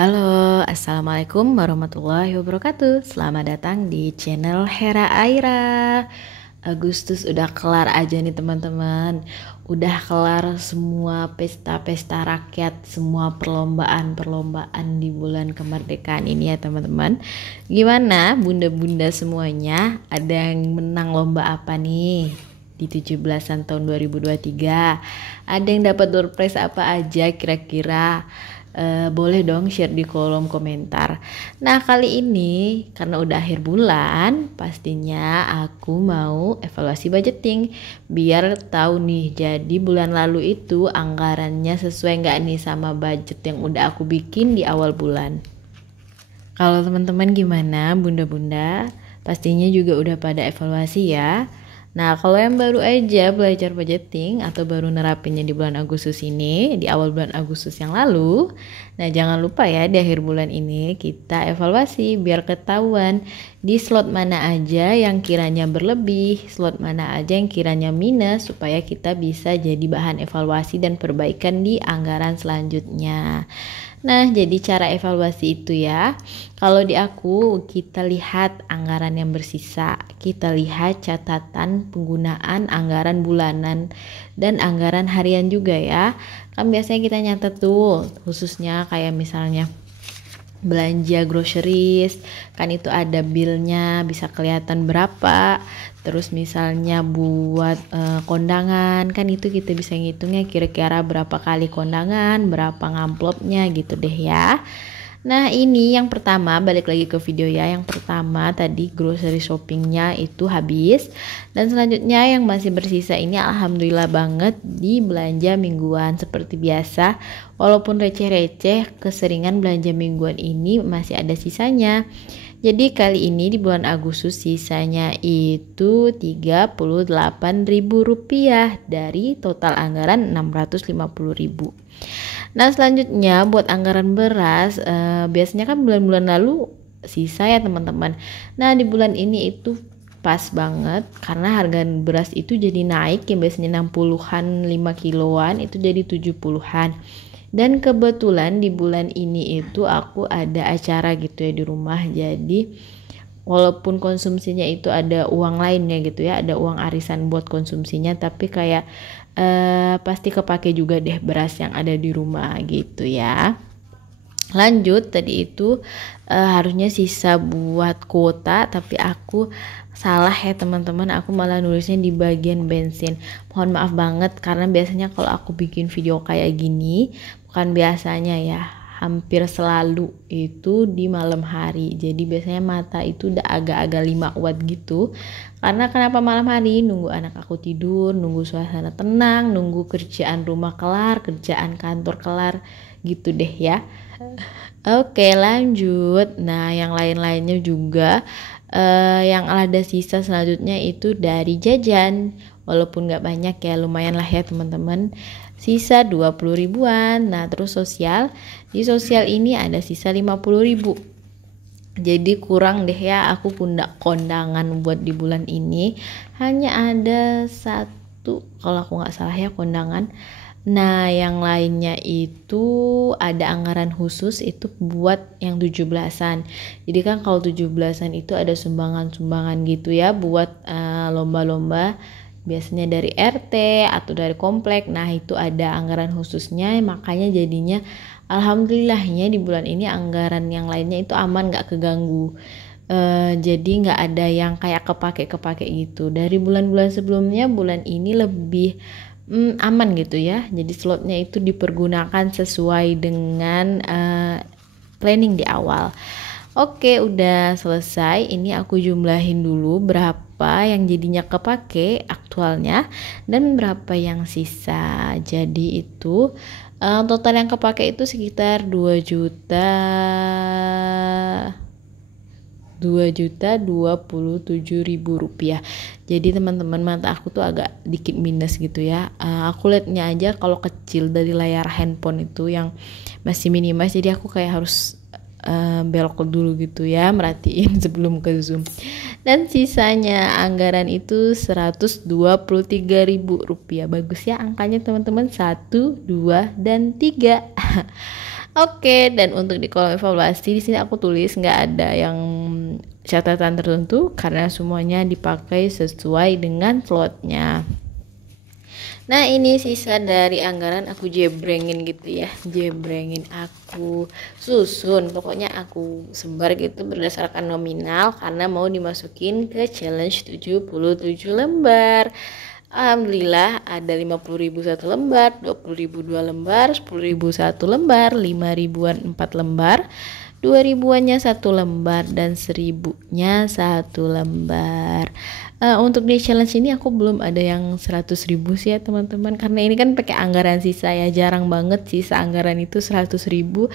Halo, assalamualaikum warahmatullahi wabarakatuh. Selamat datang di channel Hera Aira. Agustus udah kelar aja nih teman-teman. Udah kelar semua pesta-pesta rakyat, semua perlombaan-perlombaan di bulan kemerdekaan ini ya teman-teman. Gimana bunda-bunda semuanya? Ada yang menang lomba apa nih? Di 17-an tahun 2023. Ada yang dapat door prize apa aja kira-kira? Boleh dong share di kolom komentar. Nah kali ini karena udah akhir bulan, pastinya aku mau evaluasi budgeting biar tahu nih, jadi bulan lalu itu anggarannya sesuai nggak nih sama budget yang udah aku bikin di awal bulan. Kalau teman-teman gimana bunda-bunda? Pastinya juga udah pada evaluasi ya. Nah, kalau yang baru aja belajar budgeting atau baru nerapinnya di bulan Agustus ini, di awal bulan Agustus yang lalu, nah jangan lupa ya di akhir bulan ini kita evaluasi biar ketahuan di slot mana aja yang kiranya berlebih, slot mana aja yang kiranya minus, supaya kita bisa jadi bahan evaluasi dan perbaikan di anggaran selanjutnya. Nah, jadi cara evaluasi itu ya, kalau di aku kita lihat anggaran yang bersisa, kita lihat catatan penggunaan anggaran bulanan dan anggaran harian juga ya. Kan biasanya kita nyatet tuh, khususnya kayak misalnya belanja groceries, kan itu ada billnya, bisa kelihatan berapa. Terus misalnya buat kondangan, kan itu kita bisa ngitungnya kira-kira berapa kali kondangan, berapa ngamplopnya gitu deh ya. Nah ini yang pertama, balik lagi ke video ya. Yang pertama tadi grocery shoppingnya itu habis, dan selanjutnya yang masih bersisa ini alhamdulillah banget di belanja mingguan seperti biasa. Walaupun receh-receh, keseringan belanja mingguan ini masih ada sisanya. Jadi kali ini di bulan Agustus sisanya itu Rp38.000 dari total anggaran Rp650.000. Nah selanjutnya buat anggaran beras, biasanya kan bulan-bulan lalu sisa ya teman-teman. Nah di bulan ini itu pas banget karena harga beras itu jadi naik, yang biasanya 60-an 5 kiloan itu jadi 70-an. Dan kebetulan di bulan ini itu aku ada acara gitu ya di rumah, jadi walaupun konsumsinya itu ada uang lainnya gitu ya, ada uang arisan buat konsumsinya, tapi kayak pasti kepake juga deh beras yang ada di rumah gitu ya. Lanjut tadi itu harusnya sisa buat kuota, tapi aku salah ya teman-teman, aku malah nulisnya di bagian bensin. Mohon maaf banget karena biasanya kalau aku bikin video kayak gini, bukan biasanya ya, hampir selalu itu di malam hari. Jadi biasanya mata itu udah agak-agak 5 watt gitu. Karena kenapa malam hari? Nunggu anak aku tidur, nunggu suasana tenang, nunggu kerjaan rumah kelar, kerjaan kantor kelar gitu deh ya. Oke lanjut. Nah yang lain-lainnya juga yang ada sisa selanjutnya itu dari jajan. Walaupun gak banyak ya, lumayan lah ya teman-teman, sisa 20 ribuan. Nah terus sosial, di sosial ini ada sisa 50 ribu. Jadi kurang deh ya, aku kondangan buat di bulan ini hanya ada satu kalau aku nggak salah ya kondangan. Nah yang lainnya itu ada anggaran khusus itu buat yang 17-an. Jadi kan kalau 17-an itu ada sumbangan-sumbangan gitu ya buat lomba-lomba, biasanya dari RT atau dari komplek. Nah itu ada anggaran khususnya, makanya jadinya alhamdulillahnya di bulan ini anggaran yang lainnya itu aman, gak keganggu. Jadi gak ada yang kayak kepake gitu. Dari bulan-bulan sebelumnya, bulan ini lebih aman gitu ya. Jadi slotnya itu dipergunakan sesuai dengan planning di awal. Oke udah selesai. Ini aku jumlahin dulu berapa berapa yang jadinya kepake aktualnya dan berapa yang sisa. Jadi itu total yang kepake itu sekitar 2.027.000 rupiah. Jadi teman-teman, mata aku tuh agak dikit minus gitu ya. Aku liatnya aja kalau kecil dari layar handphone itu yang masih minimas, jadi aku kayak harus belok dulu gitu ya, merhatiin sebelum ke zoom. Dan sisanya anggaran itu 123.000 rupiah. Bagus ya angkanya teman-teman, 1, 2, dan 3. Oke, dan untuk di kolom evaluasi di sini aku tulis nggak ada yang catatan tertentu karena semuanya dipakai sesuai dengan slotnya. Nah, ini sisa dari anggaran aku jebrengin gitu ya, aku susun, pokoknya aku sebar gitu berdasarkan nominal karena mau dimasukin ke challenge 77 lembar. Alhamdulillah ada 50.000 satu lembar, 20.000 dua lembar, 10.000 satu lembar, 5.000-an 4 lembar, 2.000-annya satu lembar, dan 1.000-nya satu lembar. Untuk di challenge ini aku belum ada yang 100.000 sih ya teman-teman, karena ini kan pakai anggaran sisa ya, jarang banget sisa anggaran itu 100.000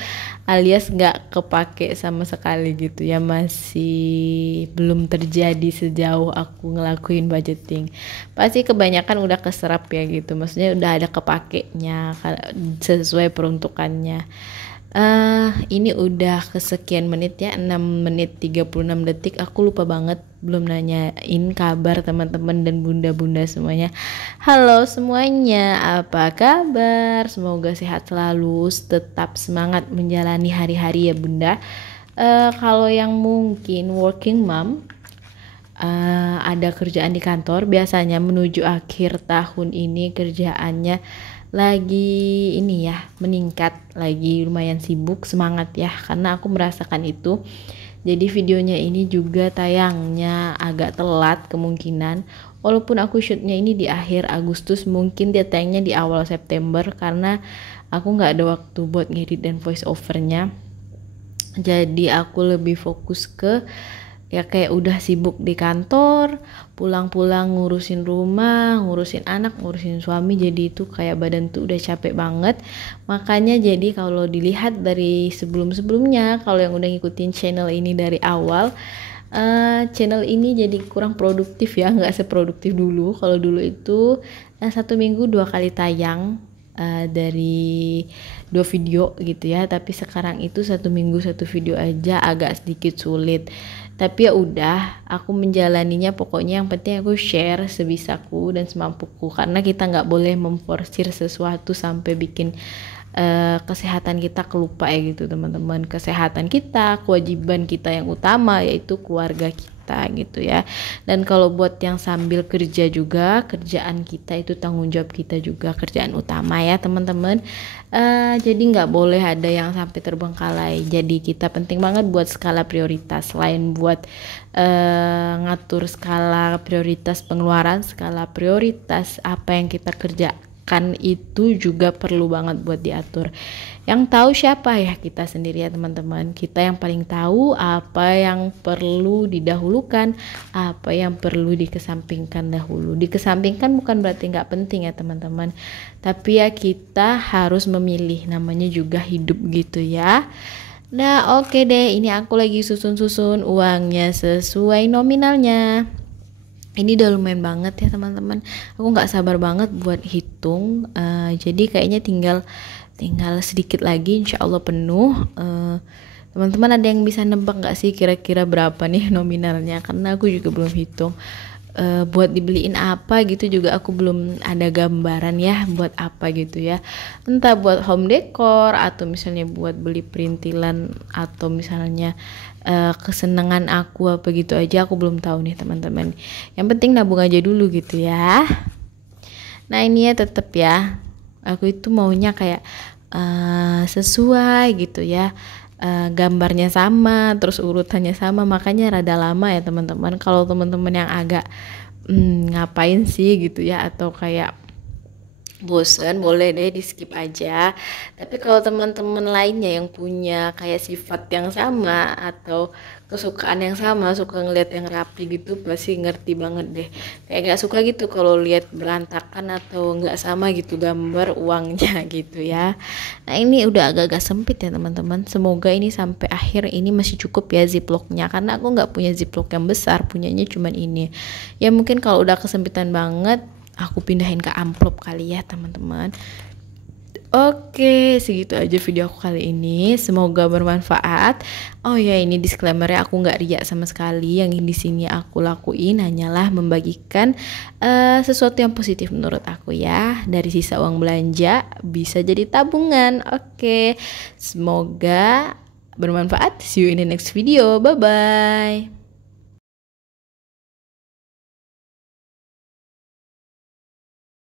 alias nggak kepake sama sekali gitu ya, masih belum terjadi sejauh aku ngelakuin budgeting. Pasti kebanyakan udah keserap ya gitu, maksudnya udah ada kepakainya sesuai peruntukannya. Ini udah kesekian menit ya, 6 menit 36 detik. Aku lupa banget belum nanyain kabar teman-teman dan bunda-bunda semuanya. Halo semuanya, apa kabar? Semoga sehat selalu, tetap semangat menjalani hari-hari ya bunda. Kalau yang mungkin working mom, ada kerjaan di kantor, biasanya menuju akhir tahun ini kerjaannya lagi ini ya, meningkat, lagi lumayan sibuk, semangat ya, karena aku merasakan itu. Jadi videonya ini juga tayangnya agak telat kemungkinan, walaupun aku shootnya ini di akhir Agustus, mungkin dia tayangnya di awal September karena aku nggak ada waktu buat ngedit dan voice overnya. Jadi aku lebih fokus ke ya kayak udah sibuk di kantor, pulang-pulang ngurusin rumah, ngurusin anak, ngurusin suami, jadi itu kayak badan tuh udah capek banget. Makanya jadi kalau dilihat dari sebelum-sebelumnya, kalau yang udah ngikutin channel ini dari awal, channel ini jadi kurang produktif ya, nggak seproduktif dulu. Kalau dulu itu 1 minggu 2 kali tayang, dari 2 video gitu ya, tapi sekarang itu 1 minggu 1 video aja, agak sedikit sulit. Tapi ya udah, aku menjalaninya, pokoknya yang penting aku share sebisaku dan semampuku, karena kita nggak boleh memforsir sesuatu sampai bikin kesehatan kita kelupa ya gitu teman-teman. Kesehatan kita, kewajiban kita yang utama yaitu keluarga kita gitu ya. Dan kalau buat yang sambil kerja juga, kerjaan kita itu tanggung jawab kita juga, kerjaan utama ya teman-teman. Jadi nggak boleh ada yang sampai terbengkalai. Jadi kita penting banget buat skala prioritas, selain buat ngatur skala prioritas pengeluaran, skala prioritas apa yang kita kerjakan itu juga perlu banget buat diatur. Yang tahu siapa ya, kita sendiri ya teman-teman. Kita yang paling tahu apa yang perlu didahulukan, apa yang perlu dikesampingkan dahulu. Dikesampingkan bukan berarti nggak penting ya teman-teman, tapi ya kita harus memilih, namanya juga hidup gitu ya. Nah oke deh, ini aku lagi susun-susun uangnya sesuai nominalnya. Ini udah lumayan banget ya teman-teman, aku nggak sabar banget buat hitung. Jadi kayaknya tinggal sedikit lagi, insya Allah penuh. Teman-teman ada yang bisa nebak nggak sih kira-kira berapa nih nominalnya, karena aku juga belum hitung. Buat dibeliin apa gitu juga aku belum ada gambaran ya, buat apa gitu ya, entah buat home decor atau misalnya buat beli perintilan atau misalnya kesenangan aku apa gitu aja, aku belum tahu nih teman-teman. Yang penting nabung aja dulu gitu ya. Nah ini ya tetap ya, aku itu maunya kayak sesuai gitu ya, gambarnya sama, terus urutannya sama, makanya rada lama ya teman-teman. Kalau teman-teman yang agak ngapain sih gitu ya, atau kayak bosen, boleh deh di skip aja. Tapi kalau teman-teman lainnya yang punya kayak sifat yang sama atau kesukaan yang sama, suka ngeliat yang rapi gitu, pasti ngerti banget deh. Kayak nggak suka gitu kalau lihat berantakan atau nggak sama gitu gambar uangnya gitu ya. Nah ini udah agak-agak sempit ya teman-teman. Semoga ini sampai akhir ini masih cukup ya ziplocknya, karena aku nggak punya ziplock yang besar, punyanya cuman ini. Ya mungkin kalau udah kesempitan banget aku pindahin ke amplop kali ya teman-teman. Oke, segitu aja video aku kali ini. Semoga bermanfaat. Oh ya, ini disclaimernya, aku nggak riak sama sekali. Yang di sini aku lakuin hanyalah membagikan sesuatu yang positif menurut aku ya. Dari sisa uang belanja bisa jadi tabungan. Oke, semoga bermanfaat. See you in the next video. Bye bye.